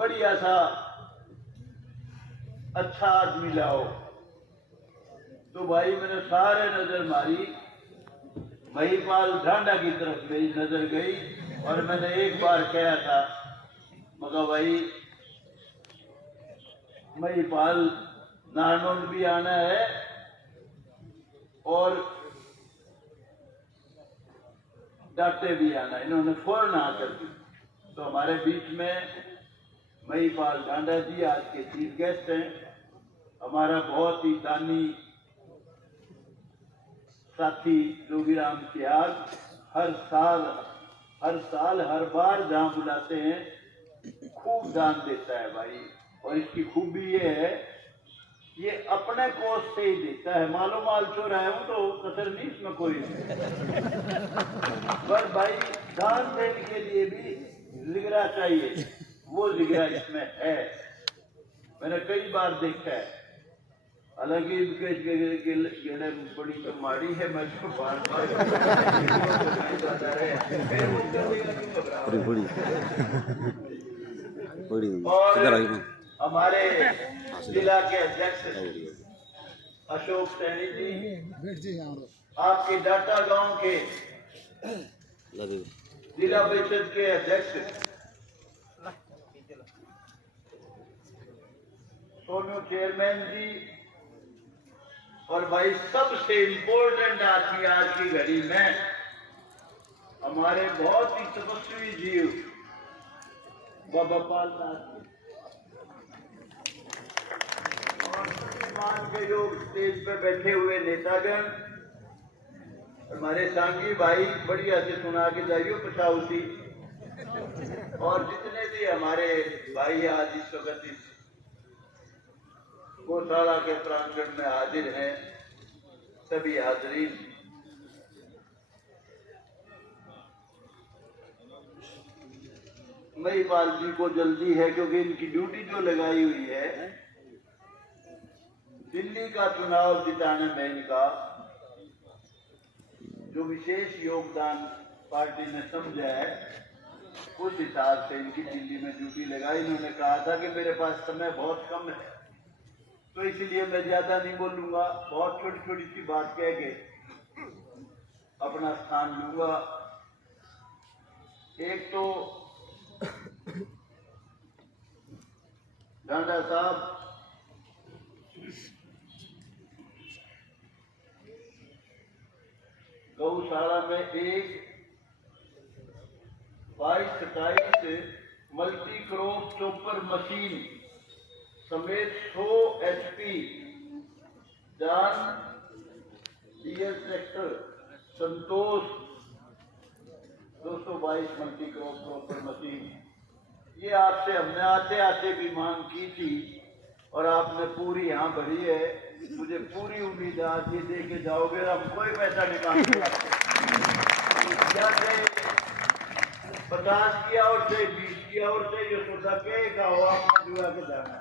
बढ़िया सा अच्छा आदमी लाओ। तो भाई मैंने सारे नजर मारी, महिपाल ढांडा की तरफ मेरी नजर गई और मैंने एक बार कहा था, मगर भाई महिपाल नारनौल भी आना है और डाटे भी आना। इन्होंने फौरन आकर दी। तो हमारे बीच में महिपाल ढांडा जी आज के चीफ गेस्ट हैं। हमारा बहुत ही दानी साथी जोगीराम सियाल हर साल हर बार जहां बुलाते हैं खूब दान देता है भाई। और इसकी खूबी ये है, ये अपने कोष से ही देता है। मालो माल चोराया हूं तो कसर नहीं इसमें कोई पर भाई दान देने के लिए भी जिगरा चाहिए, वो जिगरा इसमें है। मैंने कई बार देखा है, हालांकि गेड़े बड़ी तो माड़ी है, मैं तो बार और हमारे जिला के अध्यक्ष अशोक सैनी जी, आपके डाटा गांव के जिला परिषद के अध्यक्ष सोनू चेयरमैन जी, और भाई सबसे इम्पोर्टेंट आदमी आज की घड़ी में हमारे बहुत ही तपस्वी जीव बाबा पालनाथ और के योग स्टेज पर बैठे हुए नेतागण, हमारे सांगी भाई बढ़िया से सुना के जाइयो पछाउसी, और जितने भी हमारे भाई आज इस वक्त इस गौशाला के प्रांगण में हाजिर हैं, सभी हाजरीन, महिपाल जी को जल्दी है क्योंकि इनकी ड्यूटी जो लगाई हुई है दिल्ली का चुनाव जिताने में, इनका जो विशेष योगदान पार्टी ने समझा है उस हिसाब से इनकी दिल्ली में ड्यूटी लगाई। इन्होंने कहा था कि मेरे पास समय बहुत कम है तो इसलिए मैं ज्यादा नहीं बोलूंगा, बहुत छोटी छोटी सी बात कह के अपना स्थान लूंगा। एक तो ढांडा साहब गौशाला में एक 22-27 मल्टी क्रॉप चॉपर मशीन समेत 100 HP जान डीएल ट्रैक्टर संतोष 222 मल्टी क्रॉप चॉपर मशीन, ये आपसे हमने आते आते भी मांग की थी और आपने पूरी यहाँ भरी है। मुझे पूरी उम्मीद है आज ये दे के जाओगे, हम कोई पैसा नहीं मांगेंगे। 50 की और से 20 की और से ये सोचा के का हो आप जुआ के जाना।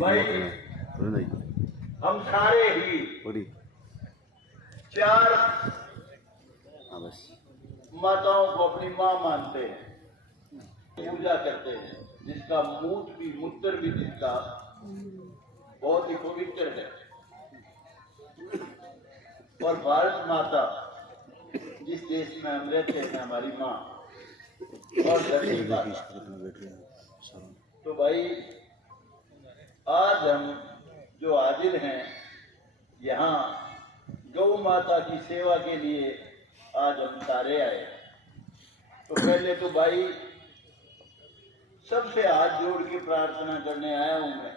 भाई हम सारे ही 4 माताओं को अपनी माँ मानते हैं, पूजा करते हैं, जिसका मूत्र भी जिसका बहुत ही पवित्र है। और भारत माता जिस देश में हम रहते हैं, हमारी माँ और धरती माता। तो भाई आज हम जो हाजिर हैं यहाँ गौ माता की सेवा के लिए, आज हम सारे आए। तो पहले तो भाई सबसे हाथ जोड़ के प्रार्थना करने आया हूं मैं,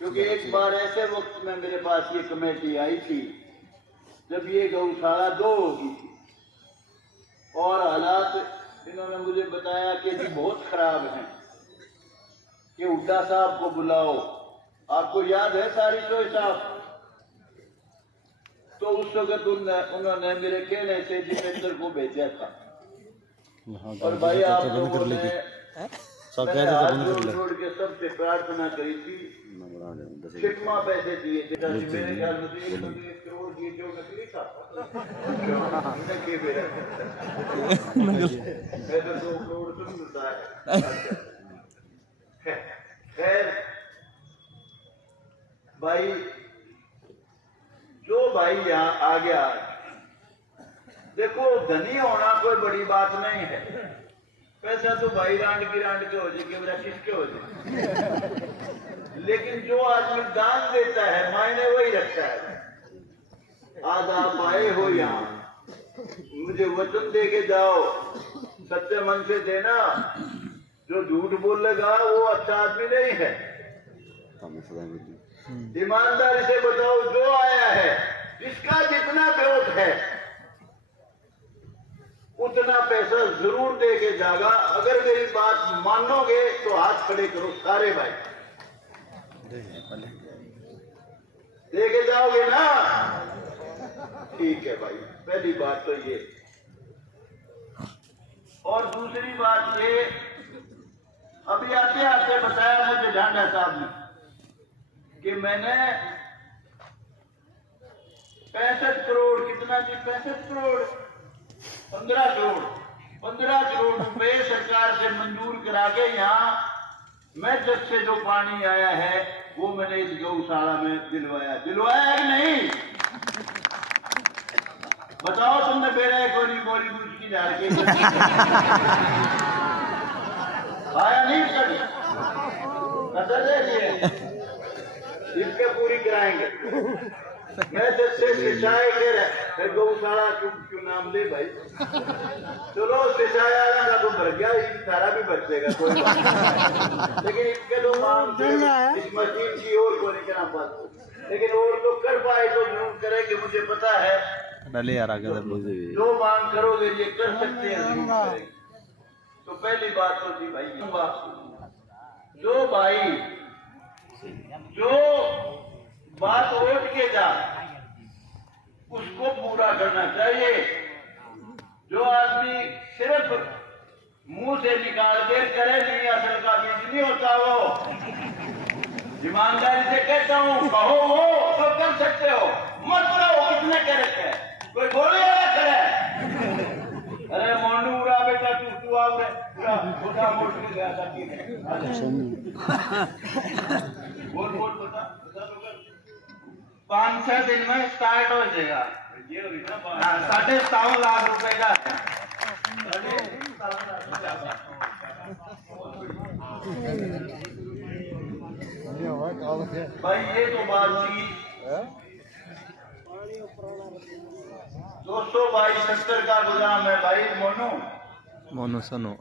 क्योंकि एक बार ऐसे वक्त में मेरे पास ये कमेटी आई थी जब ये गौशाला 2 होगी थी और हालात इन्होंने मुझे बताया कि भी बहुत खराब हैं, कि हुड्डा साहब को बुलाओ। आपको याद है सारी तो साहब? तो उस वक्त उन्होंने मेरे कहने से जितेंद्र को भेजा था। और भाई आप लोगों ने जोड़ के सबसे प्रार्थना करी थी, छिटमा पैसे दिए थे, मेरे ख्याल में 1 करोड़ दिए जो नकली था। नंगे मेरा मैं तो 2 करोड़ तो मिलता है। खैर भाई, जो भाई यहाँ आ गया, देखो धनी होना कोई बड़ी बात नहीं है। पैसा तो भाई रांड के हो जाए, मेरा किसके हो जाए, लेकिन जो आदमी दान देता है मायने वही रखता है। आज आप आए हो यहाँ, मुझे वचन दे के जाओ, सच्चे मन से देना। जो झूठ बोलेगा वो अच्छा आदमी नहीं है। ईमानदारी से बताओ, जो आया है जिसका जितना विरोध है उतना पैसा जरूर दे के जागा। अगर मेरी बात मानोगे तो हाथ खड़े करो सारे भाई, दे के जाओगे ना? ठीक है भाई, पहली बात तो ये। और दूसरी बात ये, अभी आते आते बताया मुझे झांडा साहब ने कि मैंने 65 करोड़, कितना जी, 65 करोड़ 15 करोड़ रुपए सरकार से मंजूर करा के यहाँ मैचक से जो पानी आया है वो मैंने इस गौशाला में दिलवाया है कि नहीं? बताओ तुमने बेड़ा कोरी बोरी पूछ की झाड़ के आया नहीं? कदर है, इसके पूरी कराएंगे। मैं से सिंचाई के फिर गौशाला क्यों नाम ले भाई? चलो सिंचाई आएगा तो भर गया, सारा भी बचेगा, कोई बात नहीं। लेकिन इसके तो मांग इस मशीन की और को नहीं करना पाता, लेकिन और तो कर पाए तो जरूर करेंगे। मुझे पता है जो मांग करोगे ये कर सकते हैं। तो पहली बात तो थी भाई, जो भाई जो बात उठ के जा उसको पूरा करना चाहिए। जो आदमी सिर्फ मुंह से निकाल दे करे नहीं, असल का बीज नहीं होता वो। ईमानदारी से कहता हूँ, कहो वो तो कर सकते हो, मत करो किसने कह रखा है, कोई बोले वाला करे। अरे मोनू उड़ा बेटा, तू आओ रे, पूरा मोट के गया था कि बोल बता 5-6 दिन में स्टार्ट हो जाएगा। 57.5 लाख रुपए का भाई। ये तो बात थी 222 का गोदाम है भाई। मोनू सोनू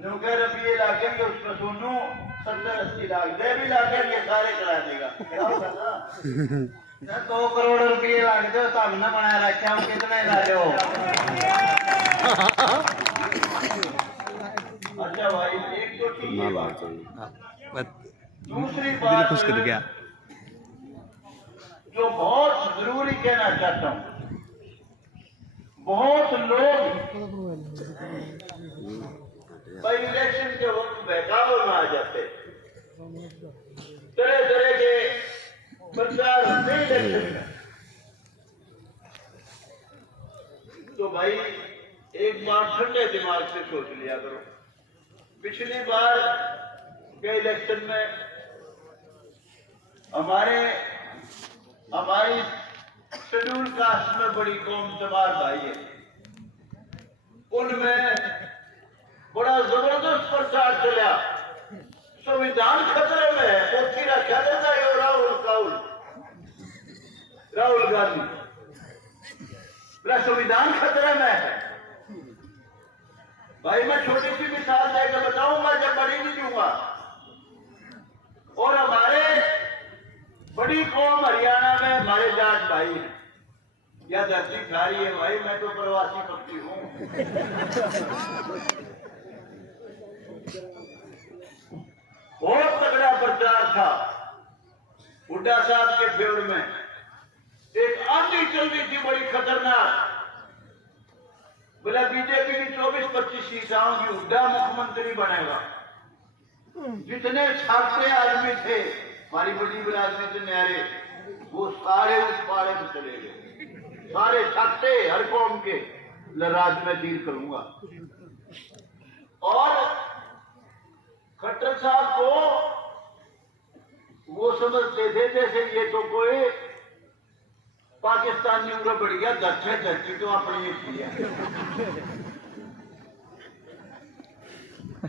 रुपये लागेंगे उसको, सोनू 70-80 लाख दे भी लागेंगे, सारे करा देगा। 2 करोड़ रुपये लाग दो तब न बनाया रखा हूँ, कितने लागे हो? अच्छा भाई, एक तो ठीक है। दूसरी बात खुश कर गया, जो बहुत जरूरी कहना चाहता हूँ, बहुत लोग भाई इलेक्शन के वक्त बहकावे में आ जाते, तरह तरह के प्रचार होते इलेक्शन में। तो भाई एक बार ठंडे दिमाग से सोच लिया करो। पिछली बार के इलेक्शन में हमारी शेड्यूल कास्ट में बड़ी कौम समाज भाई है, उनमें बड़ा जबरदस्त प्रचार चला। संविधान खतरे में है, पोथी रखा देता है राहुल गांधी, संविधान खतरे में है। भाई मैं छोटी सी मिसाल देकर बताऊंगा, जब बड़ी नहीं दूंगा। और हमारे बड़ी कौम हरियाणा में हमारे जाट भाई हैं, या धरती खा रही है भाई, मैं तो प्रवासी पक्षी हूं। बहुत तगड़ा प्रचार था हुड्डा साहब के फेवर में। एक आंधी चल रही थी बड़ी खतरनाक, बोला बीजेपी की 24-25 सीट आऊंगी, हुड्डा मुख्यमंत्री बनेगा। जितने छात्र आदमी थे हमारी बड़ी बिरादरी से न्यारे, वो सारे उस पारे में चले गए। सारे छाते हर कौम के राज में डील करूंगा। और खट्टर साहब को वो समझते थे जैसे ये तो कोई पाकिस्तानी उम्र बढ़ गया, धरती धरती तो अपनी किया।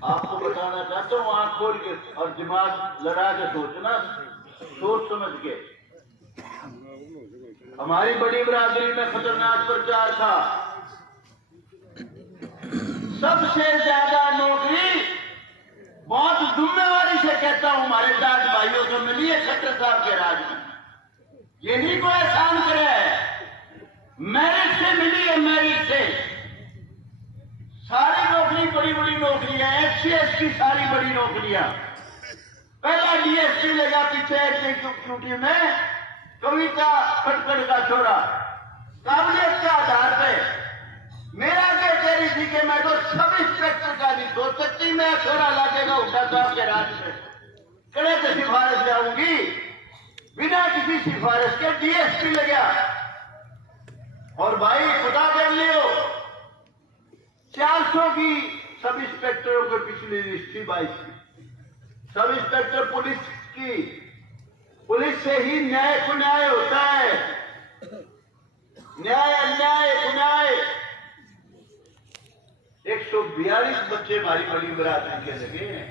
आपको बताना चाहता हूँ आंख खोल के और दिमाग लड़ा के सोचना, सोच समझ के। हमारी बड़ी बरादरी में खतरनाक प्रचार था। सबसे ज्यादा नौकरी बहुत जिम्मेवारी से कहता हूं हमारे जाट भाइयों को मिली है खट्टर साहब के राज में। ये नहीं कोई एहसान करे है, मेरिट से मिली है, मेरिट से। सारी नौकरी बड़ी बड़ी नौकरियां, एससी एसटी सारी बड़ी नौकरियां। पहला डीएसपी लगा पीछे ड्यूटी में कविता खटखट का छोरा, काबिलियत के आधार पे मेरा क्या कह रही थी कि मैं तो सब इंस्पेक्टर का नहीं सोच सकती, मैं छोरा लागेगा हुड्डा साहब के राज में कड़े से सिफारिश जाऊंगी, बिना किसी सिफारिश के डीएसपी लगा। और भाई पता कर लियो 400 की सब इंस्पेक्टरों को पिछली लिस्ट थी 22 की। सब इंस्पेक्टर पुलिस की, पुलिस से ही न्याय कुन्याय होता है, न्याय अन्याय कुन्याय। 142 बच्चे हमारी बड़ी बरादरी के लगे हैं।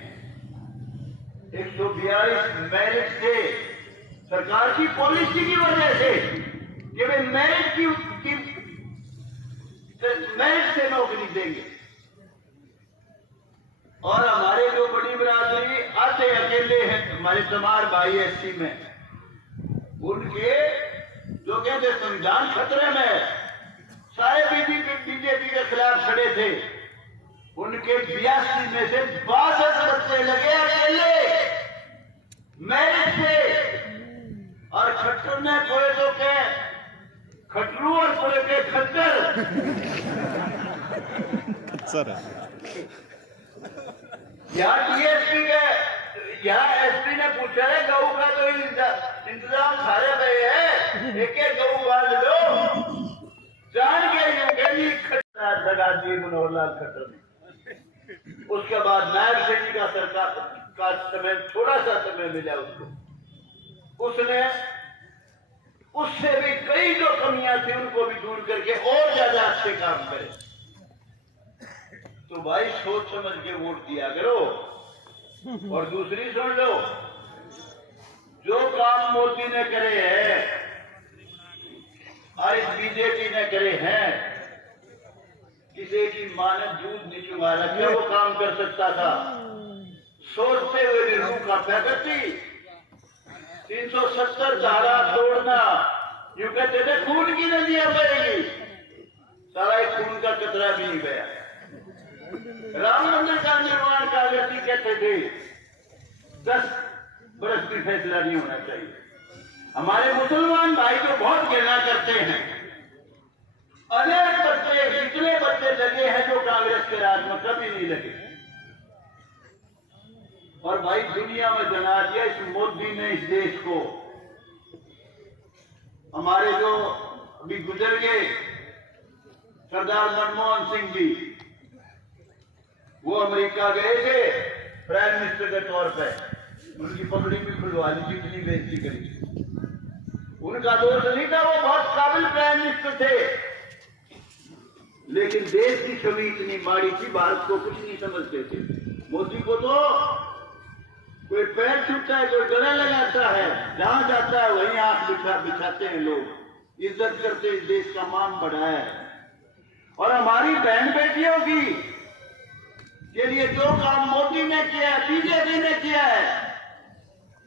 142 मेरिट से, सरकार की पॉलिसी की वजह से कि वे मेरिट की मेरिट से नौकरी देंगे। और हमारे जो बड़ी बरादरी आते अकेले हैं, हमारे तमार भाई एससी में, उनके जो कहते संविधान खतरे में, सारे बीजेपी के खिलाफ खड़े थे, उनके 82 में से 62 बच्चे लगे अकेले मेरिट से। और खट्टर ने कोई तो के खटरू और कोई के खट्टर यहाँ डीएसपी के, यहाँ एसपी ने पूछा है गऊ का तो इंतजाम सारे गए हैं, एक एक गऊ बांध लो, जान के खट्टर लगा दी मनोहरलाल खट्टर ने। उसके बाद नायब सेठी का सरकार का समय, थोड़ा सा समय मिला उसको, उसने उससे भी कई जो कमियां थी उनको भी दूर करके और ज्यादा अच्छे काम करे। तो भाई सोच समझ के वोट दिया करो। और दूसरी सुन लो, जो काम मोदी ने करे हैं और इस बीजेपी ने करे हैं, किसी की मां ने दूध नहीं चुमा रखा, वो काम कर सकता था। सोचते हुए भी रूह का करती। 370 धारा तोड़ना, यूं कहते थे खून की नदियां बहेगी, सारा एक खून का कतरा भी नहीं बहा। राम मंदिर का निर्माण का व्यक्ति कहते थे 10 बरस भी फैसला नहीं होना चाहिए। हमारे मुसलमान भाई तो बहुत घृणा करते हैं। अनेक बच्चे, इतने बच्चे लगे हैं जो कांग्रेस के राज में कभी नहीं लगे। और भाई दुनिया में जना दिया इस मोदी ने इस देश को। हमारे जो अभी गुजर गए सरदार मनमोहन सिंह जी, वो अमेरिका गए थे प्राइम मिनिस्टर के तौर पे, उनकी पगड़ी भी खुलवा ली, जितनी बेइज्जती करी। उनका दोष नहीं था, वो बहुत काबिल प्राइम मिनिस्टर थे, लेकिन देश की छवि इतनी माड़ी थी, भारत को कुछ नहीं समझते थे। मोदी को तो कोई पैर छूटता है, कोई गला लगाता है, जहां जाता है वहीं आंख बिछाते हैं लोग, इज्जत करते, इस देश का मान बढ़ाया है। और हमारी बहन बेटियों की के लिए जो काम मोदी ने किया है, बीजेपी ने किया है,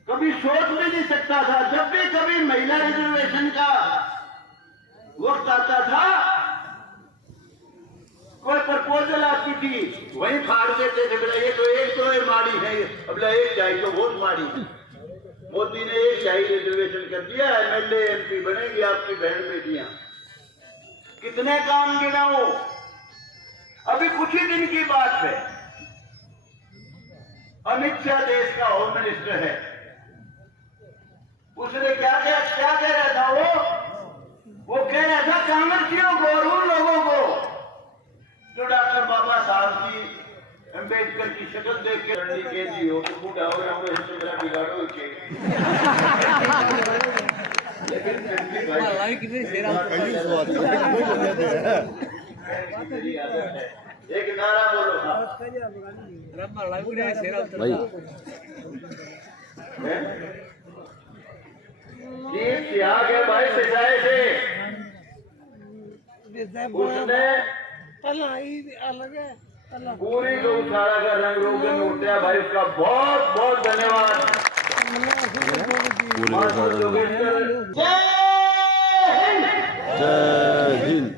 कभी सोच भी नहीं सकता था। जब भी कभी महिला रिजर्वेशन का वक्त आता था, कोई प्रपोजल आती थी, वहीं फाड़ देते थे, बोला ये तो एक माड़ी है, अब एक जाए तो बहुत माड़ी है। मोदी ने एक जाए रिजर्वेशन कर दिया, एमएलए एमपी बनेगी आपकी बहन बेटियां। कितने काम गिनाओ, अभी कुछ ही दिन की बात है, अमित शाह देश का होम मिनिस्टर है, उसने क्या कह रहा था, वो कह रहा था कांग्रेसियों को और उन लोगों को जो डॉक्टर बाबा साहब की अम्बेडकर की शक्ल देख के रणनी कह दी हो तो बूढ़ा हो रहा हूँ मेरा बिगाड़ो के लेकिन मेरी आदत है एक नारा बोलो भाई जीप से आ गए भाई सिजाए से उसने पूरी गौशाला का रंग रोगन उठा भाई उसका बहुत बहुत धन्यवाद जय हिंद।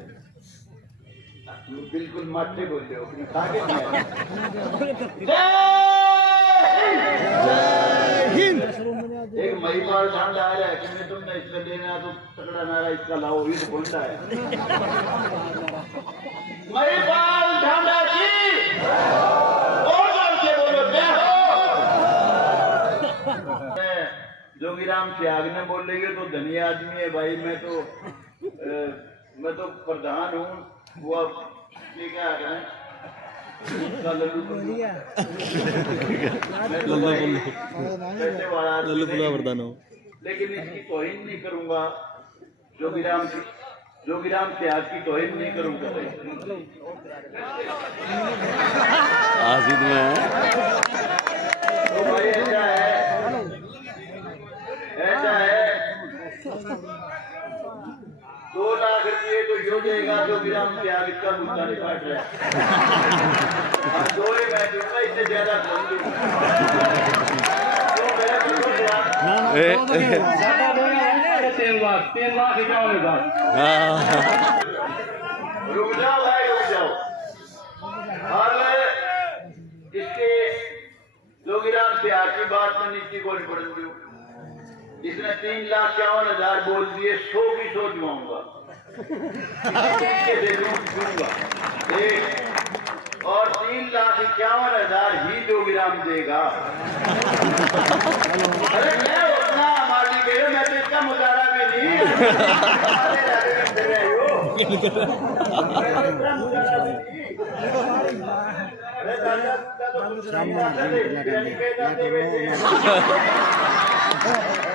बिल्कुल माथे बोल रहे हो आगे एक महिपाल ठांड आ रहा है कि मैं तुमने इसका देना तो तगड़ा नारा इसका लाओ ये तो बोलता है महिपाल ठांडा जी और जोर से बोलो क्या हो जोगीराम से आगे बोल रही है तो धनी आदमी है भाई मैं तो प्रधान हूँ वो अब ये क्या आ रहा है लल्लू प्रधान हो लेकिन इसकी तौहीन नहीं करूंगा जोगीराम से आज की तौहीन नहीं करूंगा आसिद में तो भाई ऐसा है 2 लाख रुपये तो यो देगा जोगीराम से आज इसका मुद्दा नहीं काट रहा है 2 ही मैं दूंगा इससे ज्यादा कौन दूंगा रुक जाओ भाई रुक जाओ और इसके जोगीराम से आखिरी बात में नीति को नहीं पड़ दूँ इसने 3,51,000 बोल दिए 100 की सोच मांगूंगा और 3,51,000 ही जोगीराम देगा अरे मैं उतना हमारी गए मैं तो इसका मुजारा भी नहीं अरे